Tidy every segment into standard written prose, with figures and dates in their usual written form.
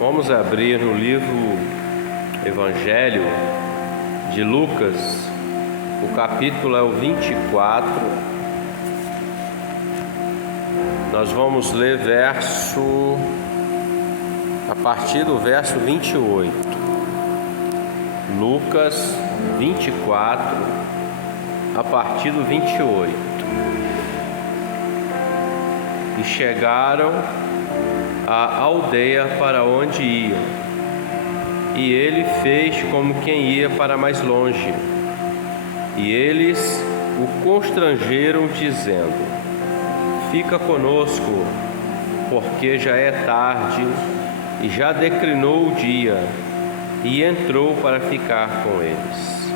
Vamos abrir no livro Evangelho de Lucas, o capítulo é o 24. Nós vamos ler a partir do verso 28. Lucas 24, a partir do 28. E chegaram à aldeia para onde iam, e ele fez como quem ia para mais longe. E eles o constrangeram, dizendo: fica conosco, porque já é tarde e já declinou o dia. E entrou para ficar com eles.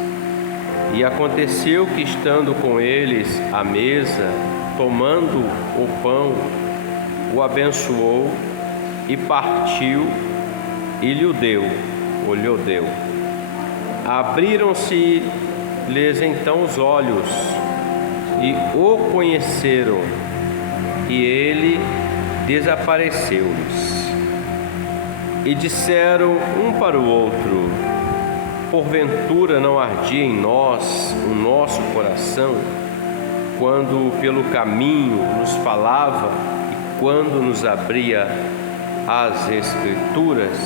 E aconteceu que, estando com eles à mesa, tomando o pão, o abençoou e partiu e lhe deu. Abriram-se-lhes então os olhos e o conheceram, e ele desapareceu-lhes. E disseram um para o outro: porventura não ardia em nós o nosso coração, quando pelo caminho nos falava e quando nos abria as Escrituras?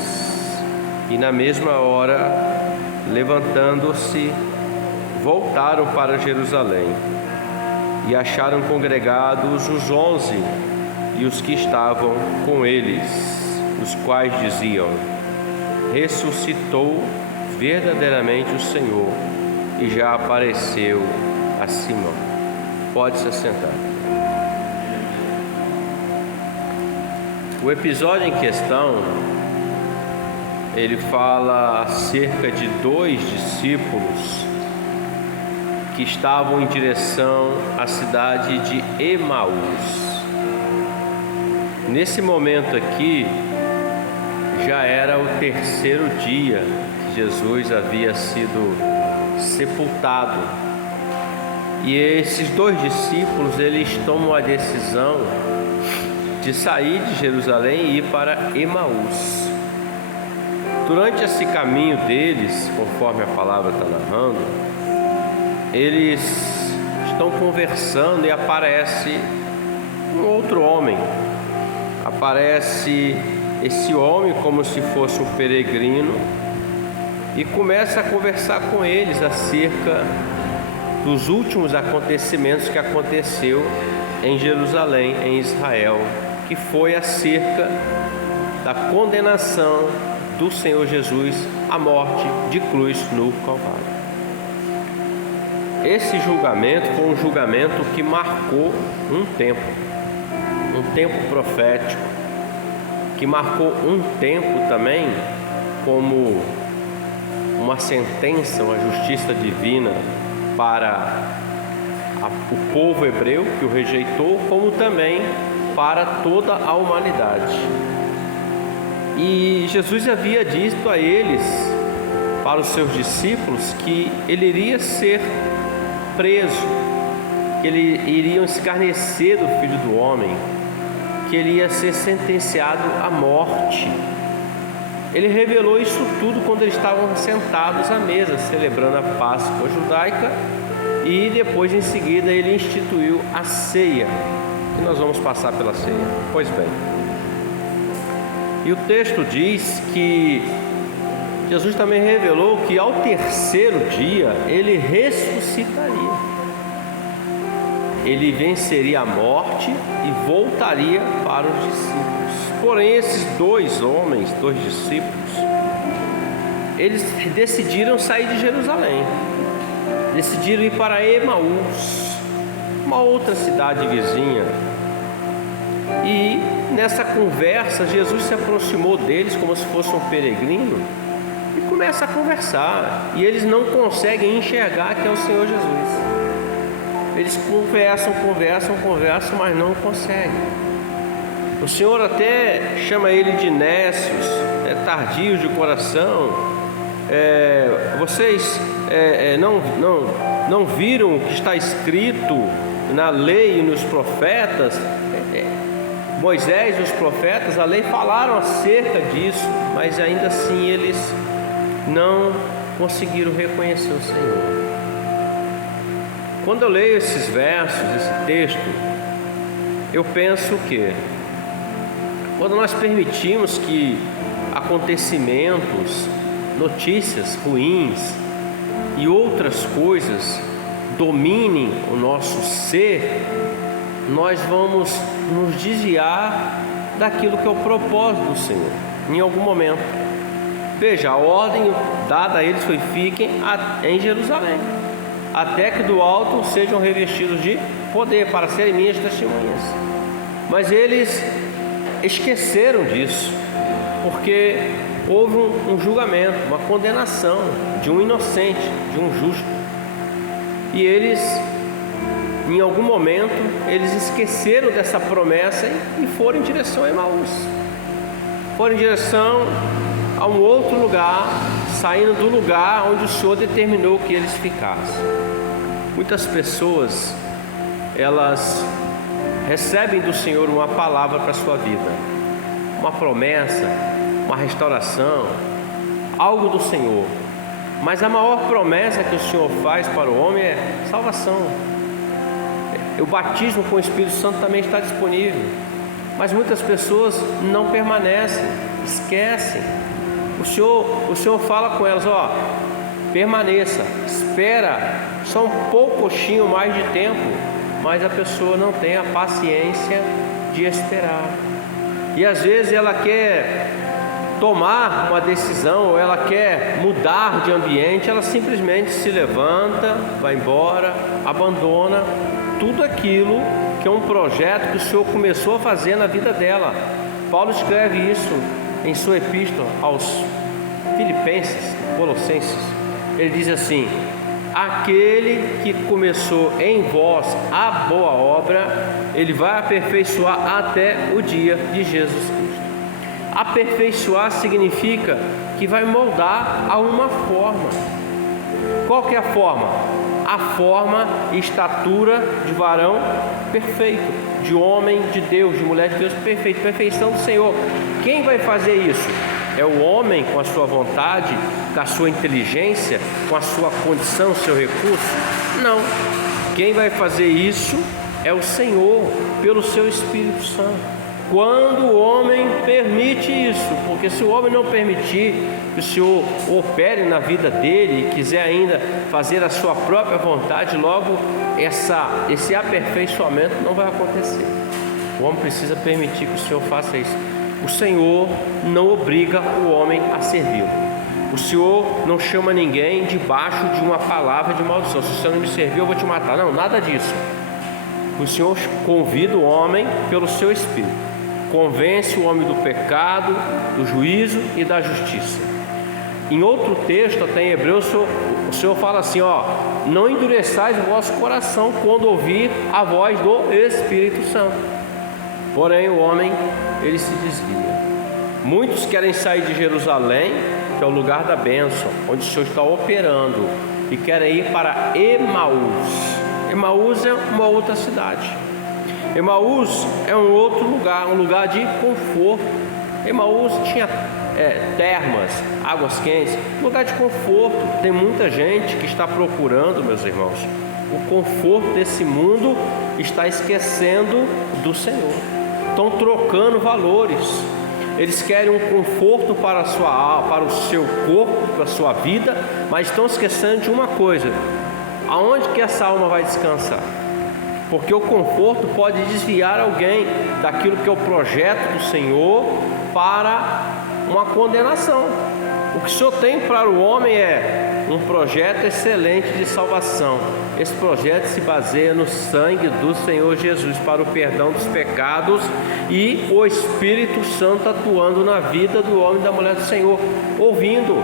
E na mesma hora, levantando-se, voltaram para Jerusalém, e acharam congregados os 11 e os que estavam com eles, os quais diziam: ressuscitou verdadeiramente o Senhor e já apareceu a Simão. Pode se assentar. O episódio em questão, ele fala acerca de 2 discípulos que estavam em direção à cidade de Emaús. Nesse momento aqui, já era o 3º dia que Jesus havia sido sepultado. E esses 2 discípulos, eles tomam a decisão de sair de Jerusalém e ir para Emaús. Durante esse caminho deles, conforme a palavra está narrando, eles estão conversando e aparece um outro homem. Aparece esse homem como se fosse um peregrino e começa a conversar com eles acerca dos últimos acontecimentos que aconteceu em Jerusalém, em Israel, que foi acerca da condenação do Senhor Jesus à morte de cruz no Calvário. Esse julgamento foi um julgamento que marcou um tempo profético, que marcou um tempo também como uma sentença, uma justiça divina para o povo hebreu que o rejeitou, como também para toda a humanidade. E Jesus havia dito a eles, para os seus discípulos, que ele iria ser preso, que ele iria escarnecer do Filho do Homem, que ele ia ser sentenciado à morte. Ele revelou isso tudo quando eles estavam sentados à mesa, celebrando a Páscoa judaica, e depois, em seguida, ele instituiu a ceia, e nós vamos passar pela ceia. Pois bem, e o texto diz que Jesus também revelou que ao 3º dia ele ressuscitaria. Ele venceria a morte e voltaria para os discípulos. Porém, esses 2 homens, 2 discípulos, eles decidiram sair de Jerusalém. Decidiram ir para Emaús, uma outra cidade vizinha. E nessa conversa, Jesus se aproximou deles como se fosse um peregrino e começa a conversar. E eles não conseguem enxergar que é o Senhor Jesus. Eles conversam, mas não conseguem. O Senhor até chama ele de nécios, tardios de coração. Vocês não viram o que está escrito na lei e nos profetas? Moisés e os profetas, a lei falaram acerca disso, mas ainda assim eles não conseguiram reconhecer o Senhor. Quando eu leio esses versos, esse texto, eu penso que quando nós permitimos que acontecimentos, notícias ruins e outras coisas dominem o nosso ser, nós vamos nos desviar daquilo que é o propósito do Senhor, em algum momento. Veja, a ordem dada a eles foi: fiquem em Jerusalém, até que do alto sejam revestidos de poder para serem minhas testemunhas. Mas eles esqueceram disso, porque houve um julgamento, uma condenação de um inocente, de um justo. E eles, em algum momento, eles esqueceram dessa promessa e foram em direção a Emaús. Foram em direção a um outro lugar, saindo do lugar onde o Senhor determinou que eles ficassem. Muitas pessoas, elas recebem do Senhor uma palavra para a sua vida, uma promessa, uma restauração, algo do Senhor. Mas a maior promessa que o Senhor faz para o homem é salvação. O batismo com o Espírito Santo também está disponível, mas muitas pessoas não permanecem, esquecem. O Senhor fala com elas: permaneça, espera só um pouquinho mais de tempo, mas a pessoa não tem a paciência de esperar. E às vezes ela quer tomar uma decisão, ou ela quer mudar de ambiente, ela simplesmente se levanta, vai embora, abandona tudo aquilo que é um projeto que o Senhor começou a fazer na vida dela. Paulo escreve isso em sua epístola aos Filipenses, Colossenses. Ele diz assim: aquele que começou em vós a boa obra, ele vai aperfeiçoar até o dia de Jesus Cristo. Aperfeiçoar significa que vai moldar a uma forma. Qual que é a forma? A forma e estatura de varão perfeito, de homem de Deus, de mulher de Deus perfeito, perfeição do Senhor. Quem vai fazer isso? É o homem com a sua vontade, com a sua inteligência, com a sua condição, seu recurso? Não. Quem vai fazer isso é o Senhor, pelo seu Espírito Santo. Quando o homem permite isso, porque se o homem não permitir que o Senhor opere na vida dele e quiser ainda fazer a sua própria vontade, logo esse aperfeiçoamento não vai acontecer. O homem precisa permitir que o Senhor faça isso. O Senhor não obriga o homem a servi-lo. O Senhor não chama ninguém debaixo de uma palavra de maldição: se você não me servir, eu vou te matar. Não, nada disso. O Senhor convida o homem pelo seu Espírito. Convence o homem do pecado, do juízo e da justiça. Em outro texto, até em Hebreus, o Senhor fala assim: não endureçais o vosso coração quando ouvir a voz do Espírito Santo. Porém, o homem, ele se desvia. Muitos querem sair de Jerusalém, que é o lugar da bênção, onde o Senhor está operando, e querem ir para Emaús. Emaús é uma outra cidade. Emaús é um outro lugar, um lugar de conforto. Emaús tinha termas, águas quentes, lugar de conforto. Tem muita gente que está procurando, meus irmãos, o conforto desse mundo, está esquecendo do Senhor. Estão trocando valores. Eles querem um conforto para o seu corpo, para a sua vida, mas estão esquecendo de uma coisa: aonde que essa alma vai descansar? Porque o conforto pode desviar alguém daquilo que é o projeto do Senhor para uma condenação. O que o Senhor tem para o homem é um projeto excelente de salvação. Esse projeto se baseia no sangue do Senhor Jesus para o perdão dos pecados e o Espírito Santo atuando na vida do homem e da mulher do Senhor, ouvindo.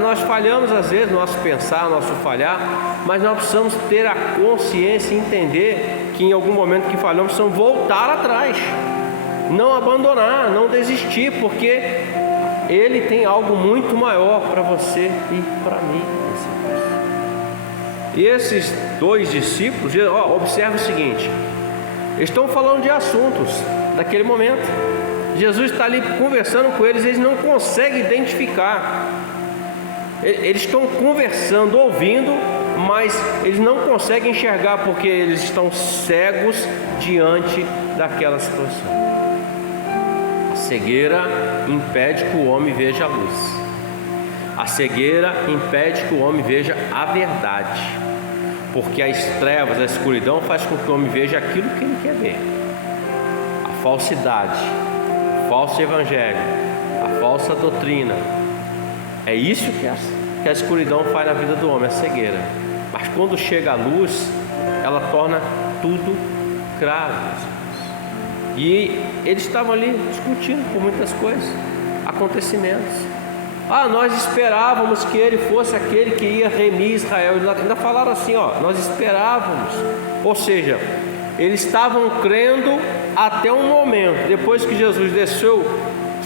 Nós falhamos às vezes, nosso pensar, nosso falhar, mas nós precisamos ter a consciência e entender que em algum momento que falhamos, precisamos voltar atrás, não abandonar, não desistir, porque Ele tem algo muito maior para você e para mim. E esses dois discípulos, observe o seguinte: estão falando de assuntos daquele momento. Jesus está ali conversando com eles, eles não conseguem identificar. Eles estão conversando, ouvindo, mas eles não conseguem enxergar porque eles estão cegos diante daquela situação. A cegueira impede que o homem veja a luz. A cegueira impede que o homem veja a verdade, porque as trevas, a escuridão faz com que o homem veja aquilo que ele quer ver. A falsidade, o falso evangelho, a falsa doutrina. É isso que a escuridão faz na vida do homem, a cegueira. Mas quando chega a luz, ela torna tudo claro. E eles estavam ali discutindo por muitas coisas, acontecimentos. Nós esperávamos que ele fosse aquele que ia remir Israel. Eles ainda falaram assim, nós esperávamos. Ou seja, eles estavam crendo até um momento. Depois que Jesus desceu,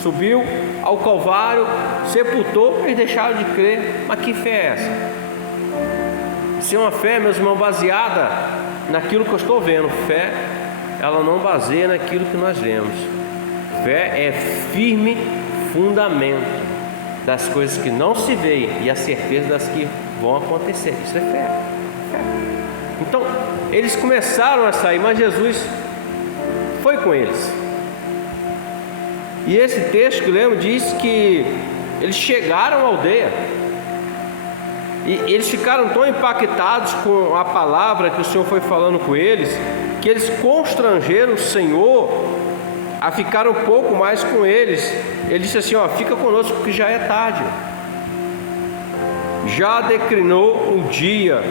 subiu ao Calvário, sepultou, eles deixaram de crer. Mas que fé é essa? Isso é uma fé, meus irmãos, baseada naquilo que eu estou vendo. Fé, ela não baseia naquilo que nós vemos. Fé é firme fundamento das coisas que não se veem e a certeza das que vão acontecer. Isso é fé. Então, eles começaram a sair, mas Jesus foi com eles. E esse texto que lemos diz que eles chegaram à aldeia e eles ficaram tão impactados com a palavra que o Senhor foi falando com eles, que eles constrangeram o Senhor a ficar um pouco mais com eles. Ele disse assim, fica conosco porque já é tarde, já declinou o dia,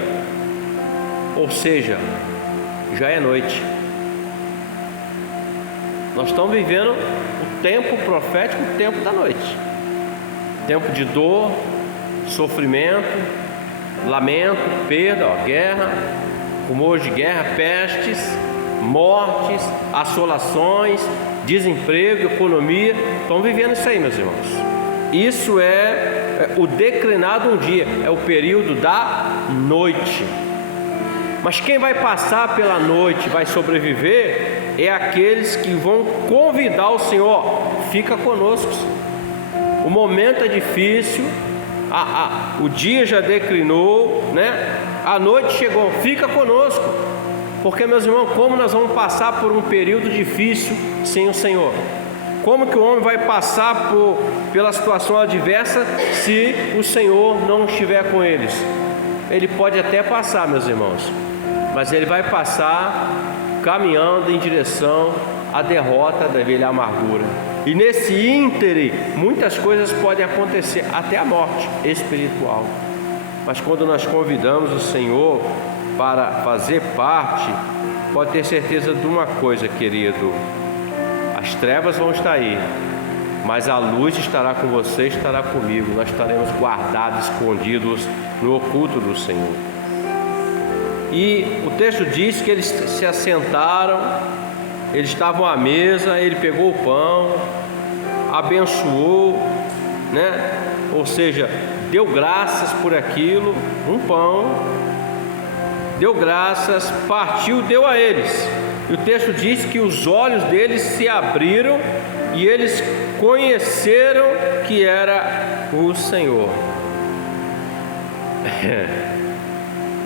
ou seja, já é noite. Nós estamos vivendo o tempo profético, o tempo da noite, tempo de dor, sofrimento, lamento, perda, guerra, rumores de guerra, pestes, mortes, assolações, desemprego, economia. Estão vivendo isso aí, meus irmãos. Isso é o declinado um dia, é o período da noite. Mas quem vai passar pela noite, vai sobreviver, é aqueles que vão convidar o Senhor, fica conosco. O momento é difícil, o dia já declinou, né? A noite chegou, fica conosco. Porque, meus irmãos, como nós vamos passar por um período difícil sem o Senhor? Como que o homem vai passar pela situação adversa se o Senhor não estiver com eles? Ele pode até passar, meus irmãos, mas ele vai passar caminhando em direção à derrota da velha amargura. E nesse íntere, muitas coisas podem acontecer, até a morte espiritual. Mas quando nós convidamos o Senhor para fazer parte, pode ter certeza de uma coisa, querido: as trevas vão estar aí, mas a luz estará com você, estará comigo. Nós estaremos guardados, escondidos no oculto do Senhor. E o texto diz que eles se assentaram, eles estavam à mesa, ele pegou o pão, abençoou, né? Ou seja, deu graças por aquilo, um pão, deu graças, partiu, deu a eles. E o texto diz que os olhos deles se abriram e eles conheceram que era o Senhor.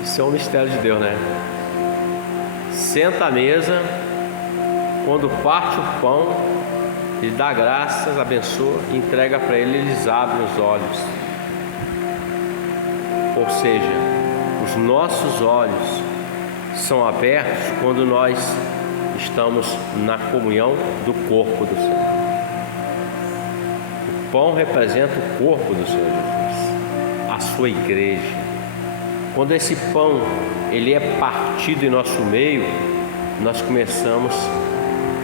Isso é um mistério de Deus, né? Senta à mesa, quando parte o pão, ele dá graças, abençoa, entrega para ele, eles abrem os olhos. Ou seja, os nossos olhos são abertos quando nós estamos na comunhão do corpo do Senhor. O pão representa o corpo do Senhor Jesus, a sua igreja. Quando esse pão ele é partido em nosso meio, nós começamos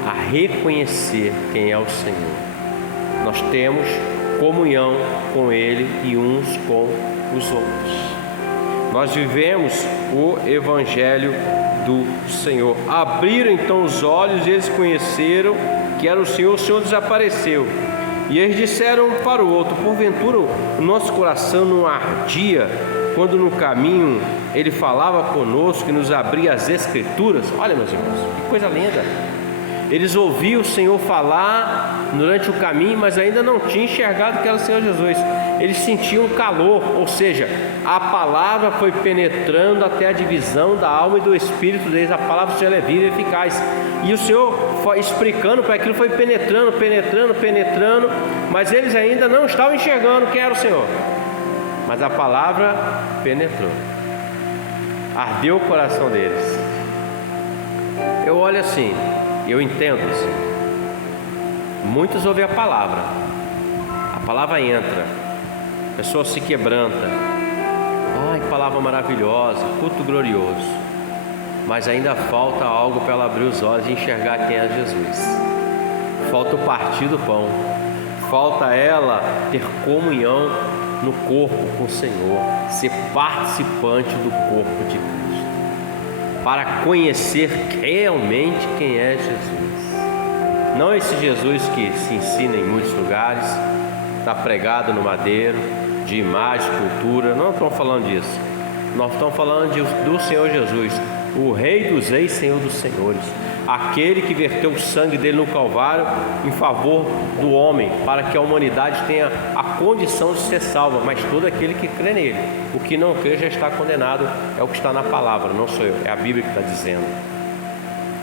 a reconhecer quem é o Senhor. Nós temos comunhão com Ele e uns com os outros. Nós vivemos o Evangelho do Senhor. Abriram então os olhos e eles conheceram que era o Senhor desapareceu. E eles disseram um para o outro: porventura o nosso coração não ardia quando no caminho Ele falava conosco e nos abria as Escrituras? Olha, meus irmãos, que coisa linda! Eles ouviam o Senhor falar durante o caminho, mas ainda não tinham enxergado que era o Senhor Jesus. Eles sentiam calor, ou seja, a palavra foi penetrando até a divisão da alma e do espírito deles. A palavra do Senhor é viva e eficaz. E o Senhor foi explicando para aquilo, foi penetrando, mas eles ainda não estavam enxergando quem era o Senhor. Mas a palavra penetrou, ardeu o coração deles. Eu olho assim, eu entendo assim. Muitos ouvem a palavra entra, a pessoa se quebranta. Ai, que palavra maravilhosa, culto glorioso. Mas ainda falta algo para ela abrir os olhos e enxergar quem é Jesus. Falta o partir do pão, falta ela ter comunhão no corpo com o Senhor, ser participante do corpo de Cristo, para conhecer realmente quem é Jesus. Não esse Jesus que se ensina em muitos lugares, está pregado no madeiro, de imagem, cultura. Não estamos falando disso. Nós estamos falando do Senhor Jesus, o Rei dos Reis, Senhor dos Senhores, aquele que verteu o sangue dele no Calvário em favor do homem, para que a humanidade tenha a condição de ser salva. Mas todo aquele que crê nele, o que não crê já está condenado. É o que está na palavra, não sou eu, é a Bíblia que está dizendo.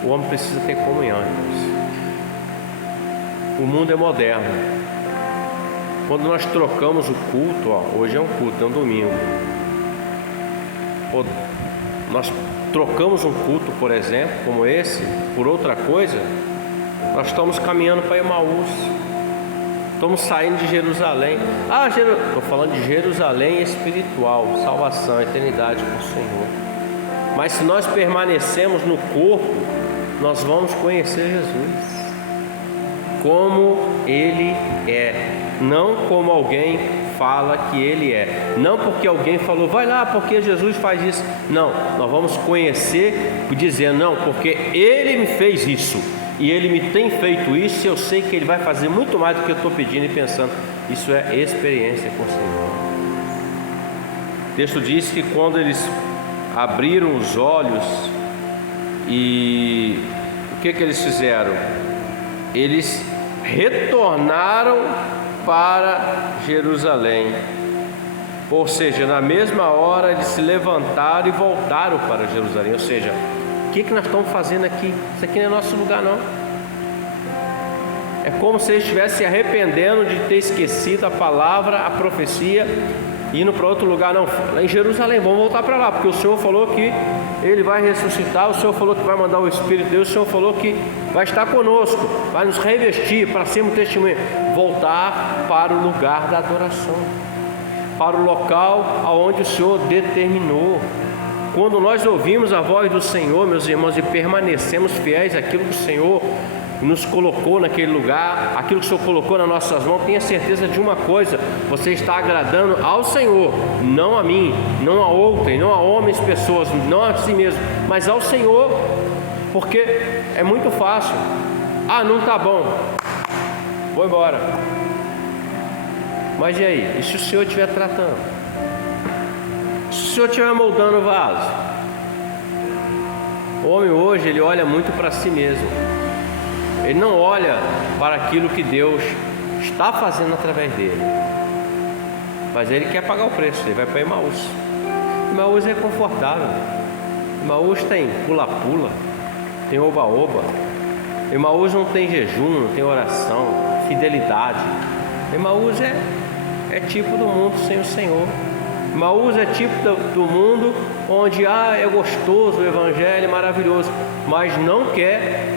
O homem precisa ter comunhão, irmãos. O mundo é moderno. Quando nós trocamos o culto, hoje é um culto, é um domingo, nós trocamos um culto, por exemplo, como esse, por outra coisa, nós estamos caminhando para Emaús, estamos saindo de Jerusalém. Estou falando de Jerusalém espiritual, salvação, eternidade com o Senhor. Mas se nós permanecemos no corpo, nós vamos conhecer Jesus como Ele é, não como alguém fala que Ele é. Não porque alguém falou, vai lá porque Jesus faz isso. Não, nós vamos conhecer dizendo, não, porque Ele me fez isso e Ele me tem feito isso, e eu sei que Ele vai fazer muito mais do que eu estou pedindo e pensando. Isso é experiência com o Senhor. O texto diz que quando eles abriram os olhos, e o que eles fizeram? Eles retornaram para Jerusalém, ou seja, na mesma hora eles se levantaram e voltaram para Jerusalém. Ou seja, o que nós estamos fazendo aqui? Isso aqui não é nosso lugar, não. É como se eles estivessem se arrependendo de ter esquecido a palavra, a profecia, indo para outro lugar. Não, lá em Jerusalém, vamos voltar para lá, porque o Senhor falou que Ele vai ressuscitar, o Senhor falou que vai mandar o Espírito de Deus, o Senhor falou que vai estar conosco, vai nos revestir para sermos testemunha. Voltar para o lugar da adoração, para o local aonde o Senhor determinou. Quando nós ouvimos a voz do Senhor, meus irmãos, e permanecemos fiéis àquilo que o Senhor nos colocou naquele lugar, aquilo que o Senhor colocou nas nossas mãos, tenha certeza de uma coisa: você está agradando ao Senhor, não a mim, não a outrem, não a homens, pessoas, não a si mesmo, mas ao Senhor. Porque é muito fácil, não está bom, vou embora. Mas e aí? E se o Senhor estiver tratando? Se o Senhor estiver moldando o vaso? O homem hoje, ele olha muito para si mesmo. Ele não olha para aquilo que Deus está fazendo através dele. Mas ele quer pagar o preço, ele vai para Emaús. Emaús é confortável. Emaús tem pula-pula, tem oba-oba. Emaús não tem jejum, não tem oração, fidelidade. Emaús é tipo do mundo sem o Senhor. Emaús é tipo do mundo onde é gostoso o Evangelho, é maravilhoso, mas não quer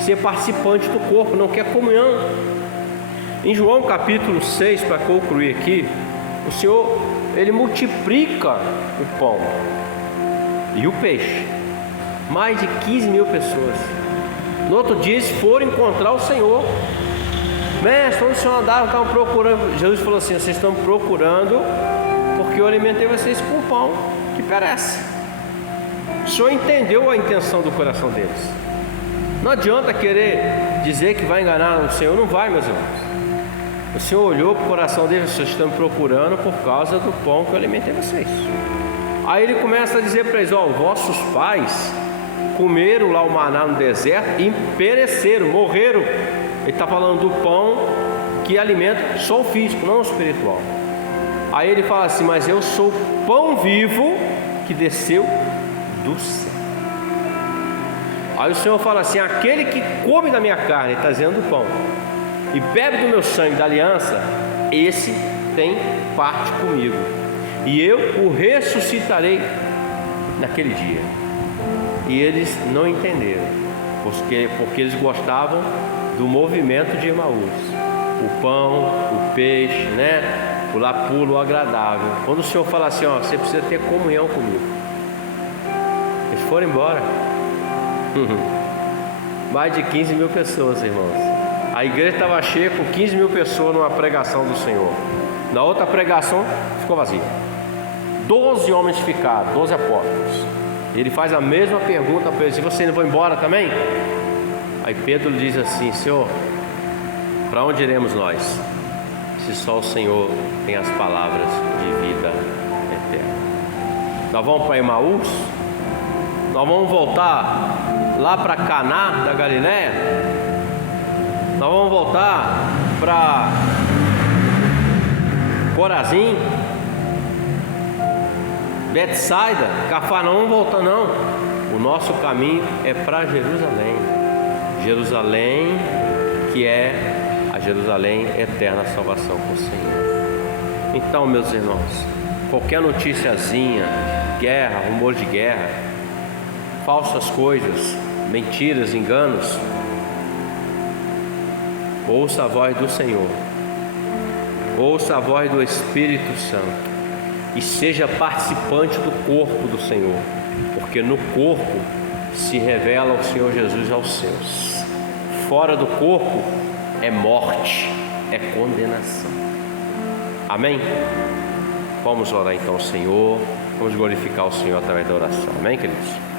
ser participante do corpo, não quer comunhão. Em João capítulo 6, para concluir aqui, o Senhor, Ele multiplica o pão e o peixe. Mais de 15 mil pessoas. No outro dia eles foram encontrar o Senhor. Mestre, onde o Senhor andava? Estavam procurando. Jesus falou assim: vocês estão procurando porque eu alimentei vocês com pão que perece. O Senhor entendeu a intenção do coração deles. Não adianta querer dizer que vai enganar o Senhor, não vai, meus irmãos. O Senhor olhou para o coração deles: vocês estão me procurando por causa do pão que eu alimentei vocês. Aí Ele começa a dizer para eles: vossos pais comeram lá o maná no deserto e pereceram, morreram. Ele está falando do pão que alimenta só o físico, não o espiritual. Aí ele fala assim: mas eu sou o pão vivo que desceu do céu. Aí o Senhor fala assim: aquele que come da minha carne, está dizendo do pão, e bebe do meu sangue da aliança, esse tem parte comigo, e eu o ressuscitarei naquele dia. E eles não entenderam, porque eles gostavam do movimento de Emaús, o pão, o peixe, né? O lá puro, o agradável. Quando o Senhor fala assim: ó, você precisa ter comunhão comigo, eles foram embora. Mais de 15 mil pessoas, irmãos. A igreja estava cheia com 15 mil pessoas numa pregação do Senhor. Na outra pregação ficou vazia. 12 homens ficaram, 12 apóstolos. Ele faz a mesma pergunta para eles: e vocês não vão embora também? Aí Pedro diz assim: Senhor, para onde iremos nós, se só o Senhor tem as palavras de vida eterna? Nós vamos para Emaús? Nós vamos voltar lá para Caná da Galileia? Nós vamos voltar para Corazim, Betsaida, Cafarnaum? Não volta não. O nosso caminho é para Jerusalém. Jerusalém, que é a Jerusalém eterna, a salvação com o Senhor. Então, meus irmãos, qualquer noticiazinha, guerra, rumor de guerra, falsas coisas, mentiras, enganos, ouça a voz do Senhor, ouça a voz do Espírito Santo e seja participante do corpo do Senhor, porque no corpo se revela o Senhor Jesus aos seus. Fora do corpo é morte, é condenação. Amém? Vamos orar então ao Senhor, vamos glorificar o Senhor através da oração. Amém, queridos?